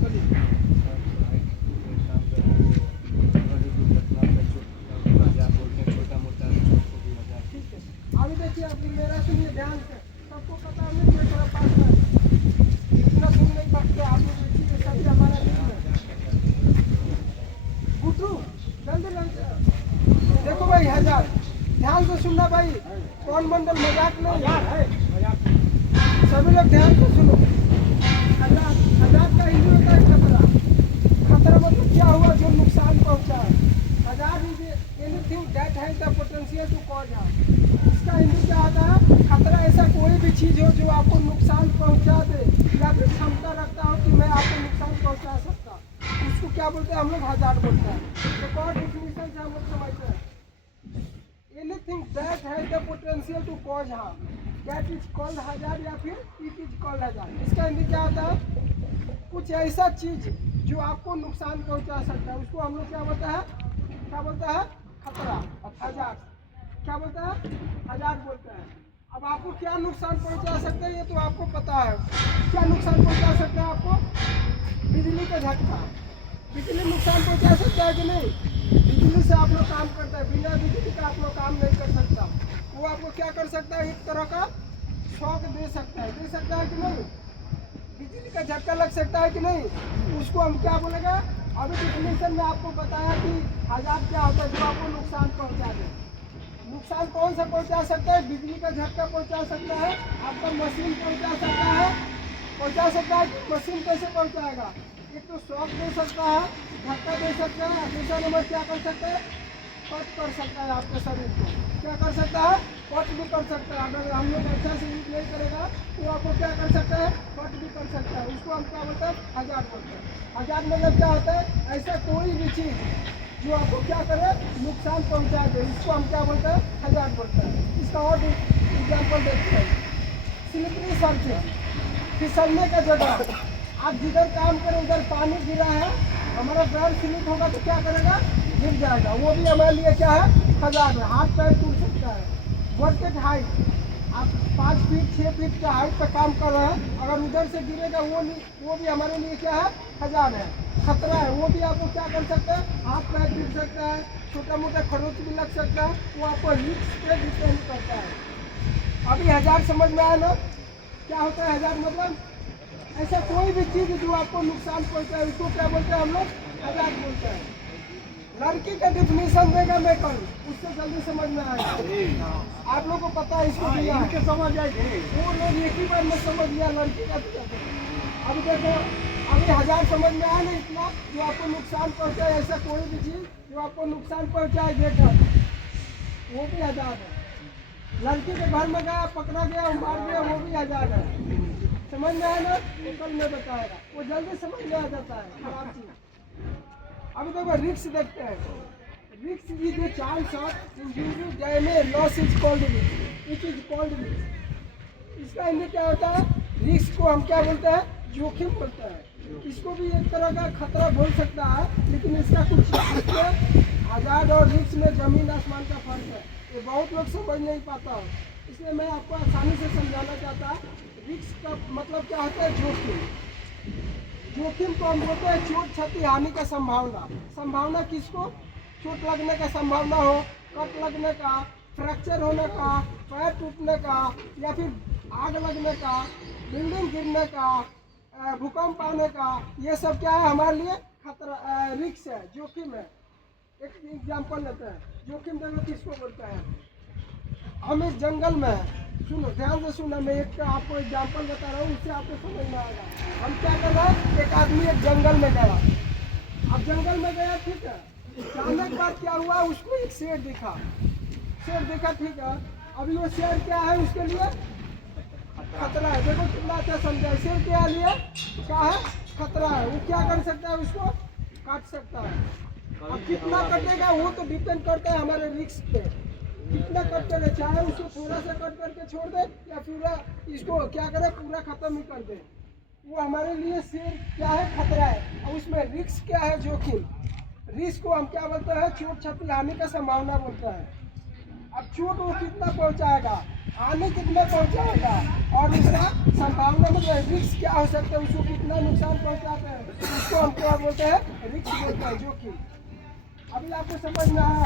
अभी देखिए, अभी मेरा सुनिए ध्यान से, सबको पता है नहीं मेरा पास है, इतना दूर नहीं भागते आप लोग, देखिए सभी हमारा टीम है। गुड्डू जल्दी जल्दी देखो भाई, 1000 ध्यान से सुनना भाई, कौन मंडल मजाक नहीं है, सभी लोग ध्यान से सुनो। 1000 का हिंदी होता है खतरा। खतरा मतलब क्या हुआ, जो नुकसान पहुंचा है। 1000 is anything that has the potential to cause harm. इसका हिंदी क्या आता है, खतरा ऐसा कोई भी चीज हो जो आपको नुकसान पहुंचा दे या फिर क्षमता रखता हो कि मैं आपको नुकसान पहुंचा सकता, उसको क्या बोलते हैं हम लोग, 1000 बोलते हैं। तो और डिफिनेशन से हम लोग समझते हैं, anything that has the potential to cause harm, that is called 1000 या फिर इट इज कॉल्ड 1000। इसका हिंदी क्या होता है, कुछ ऐसा चीज जो आपको नुकसान पहुंचा सकता है, उसको हम लोग क्या बोलता है, क्या बोलता है, खतरा। 1000 क्या बोलता है, 1000 बोलता है। अब आपको क्या नुकसान पहुंचा सकता है, ये तो आपको पता है। क्या नुकसान पहुंचा सकता है आपको, बिजली का झटका। बिजली नुकसान पहुंचा सकता है कि नहीं, बिजली से आप लोग काम करता है, बिना बिजली का आप लोग काम नहीं कर सकता। वो आपको क्या कर सकता है, एक तरह का शॉक दे सकता है कि नहीं, बिजली का झटका लग सकता है कि नहीं, उसको हम क्या बोलेगा। अभी डिफिनेशन में आपको बताया कि 1000 क्या होता है, जो आपको नुकसान पहुंचा दे। नुकसान कौन सा पहुंचा सकता है, बिजली का झटका पहुंचा सकता है, आपका मशीन पहुंचा सकता है। कि मशीन कैसे पहुंचाएगा, एक तो शॉक दे सकता है, झटका दे सकता है, दूसरा नंबर क्या कर सकता है, कट कर सकता है आपके शरीर को। क्या कर सकता है, कट भी कर सकता है। अगर हम लोग अच्छा से यूज नहीं करेगा तो आपको क्या कर सकता है, कट भी कर सकता है। उसको हम क्या बोलते हैं, 1000 बोलते हैं। 1000 मतलब क्या होता है, ऐसा कोई भी चीज जो आपको क्या करे, नुकसान पहुंचा दे, इसको हम क्या बोलते हैं, 1000 बोलते हैं। इसका और एग्जाम्पल देखते हैं, स्लिपरी सर्फेस, फिसलने का जगह। आप जिधर काम करें उधर पानी गिरा है, हमारा पैर स्लिप होगा तो क्या करेगा, गिर जाएगा, वो भी हमारे लिए क्या है, 1000 है। हाथ पैर टूट सकता है। वर्केट हाइट, आप 5 फीट 6 फीट का हाइट पर काम कर रहे हैं, अगर उधर से गिरेगा वो भी हमारे लिए क्या है, 1000 है। खतरा है, वो भी आपको क्या कर सकता है, हाथ पैर टूट सकता है, छोटा मोटा खरोच भी लग सकता है, वो आपको रिस्क पे डिपेंड करता है। अभी 1000 समझ में आया ना, क्या होता है 1000 मतलब, ऐसा कोई भी चीज जो आपको नुकसान पहुंचाए उसको क्या बोलते हैं हम लोग, 1000 बोलते हैं। लड़की का डिफिनेशन देगा मैं कल, उससे जल्दी समझ में आएगा। आप लोगों को पता है, इसको दिया है, समझ आएगी, वो लोग एक ही बार में समझ लिया लड़की का। अभी देखो, अभी 1000 समझ में आया ना, इतना जो आपको नुकसान पहुंचाए, ऐसा कोई भी चीज जो आपको नुकसान पहुंचाए देखा, वो भी 1000 है। लड़की के घर में गया, पकड़ा गया, मार गया, वो भी 1000 है। समझ में आया ना, वो कल में बताएगा, वो जल्दी समझ में आ जाता है खराब चीज। अभी देखो रिक्स देखते हैं, रिक्स is the chance of injury, damage, loss is called risk, it is called risk. इसका हिंदी क्या होता है, रिस्क को हम क्या बोलते हैं, जोखिम बोलते हैं। इसको भी एक तरह का खतरा बोल सकता है, लेकिन इसका कुछ 1000 और रिक्स में जमीन आसमान का फर्क है, ये बहुत लोग समझ नहीं पाता हो, इसलिए मैं आपको आसानी से समझाना चाहता। रिस्क का मतलब क्या होता है, जोखिम। जोखिम को हम बोलते हैं चोट क्षति हानि का संभावना। संभावना किसको, चोट लगने का संभावना हो, कट लगने का, फ्रैक्चर होने का, पैर टूटने का, या फिर आग लगने का, बिल्डिंग गिरने का, भूकंप आने का, ये सब क्या है हमारे लिए खतरा, रिस्क है, जोखिम है। एक एग्जाम्पल लेते हैं, जोखिम देखो किसको बोलते हैं। हम इस जंगल में हैं, सुनो ध्यान से सुनो, मैं एक आपको एग्जाम्पल बता रहा हूँ, उससे आपको समझ में आएगा। हम क्या कर रहे हैं, एक आदमी एक जंगल में गया, अब जंगल में गया, ठीक है, जाने के बाद क्या हुआ, उसको एक शेर दिखा, ठीक है। अभी वो शेर क्या है, उसके लिए खतरा है। देखो कितना अच्छा समझा, शेर क्या लिए, क्या है, खतरा है। वो क्या कर सकता है, उसको काट सकता है। अब कितना कटेगा वो तो डिपेंड करता है हमारे रिस्क पे, कितना कट करे, चाहे उसको थोड़ा सा कट करके छोड़ दे या पूरा इसको क्या करे, पूरा खत्म ही कर दे, वो हमारे लिए शेर क्या है, खतरा है। और उसमें रिस्क क्या है, जोखिम। रिस्क को हम क्या बोलते हैं, चोट क्षति हानि का संभावना बोलते हैं। अब छूट वो कितना पहुंचाएगा, हानि कितना पहुंचाएगा, और उसका संभावना मतलब रिस्क क्या हो सकता है, उसको कितना नुकसान पहुंचाते हैं, उसको हम क्या बोलते हैं, रिस्क बोलते हैं, जोखिम। अभी आपको समझ में आया